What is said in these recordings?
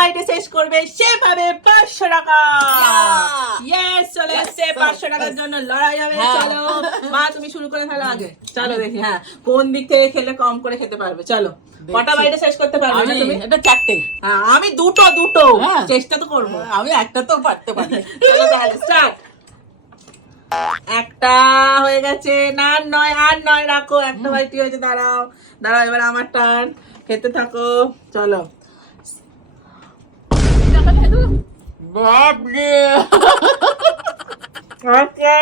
বাইটে শেষ করবে সে পাবে 500 টাকা। ইয়েস, চলে এসছে 500 টাকার জন্য লড়াই হবে। চলো মা, তুমি শুরু করে ফেলো আগে। চলো দেখি হ্যাঁ কোন দিক থেকে খেলে কম করে খেতে পারবে। চলো কটা বাইটে শেষ করতে পারবে না তুমি? এটা 4টে। হ্যাঁ, আমি দুটো চেষ্টা তো করবো। আমি একটা তো পারতে পারি। চলো তাহলে স্টার্ট। একটা হয়ে গেছে, না আর নয় রাখো, একটা বাইটি হয়েছে। দাঁড়াও দাঁড়াও, এবার আমার টার্ন, খেতে থাকো। চলো বাপরে, আচ্ছা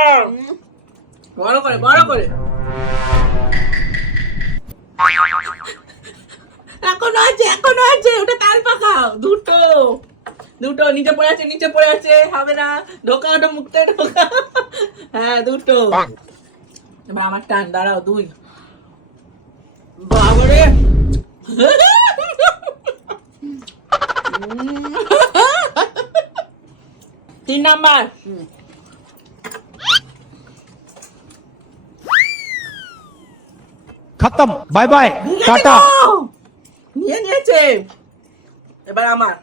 বড় করে বড় করে। এখনো আছে ওটা, তাল পাকাও। দুটো দুটো নিচে পড়ে আছে, নিচে পড়ে আছে, হবে না। ঢোকা ওটা মুখটা ঢোকা। হ্যাঁ দুটো। এবার আমার টান, দাঁড়াও। 2 বাবারে। 3 নাম্বার। खत्म बाय बाय टाटा নিয়ে নিয়েছে। এবার আমার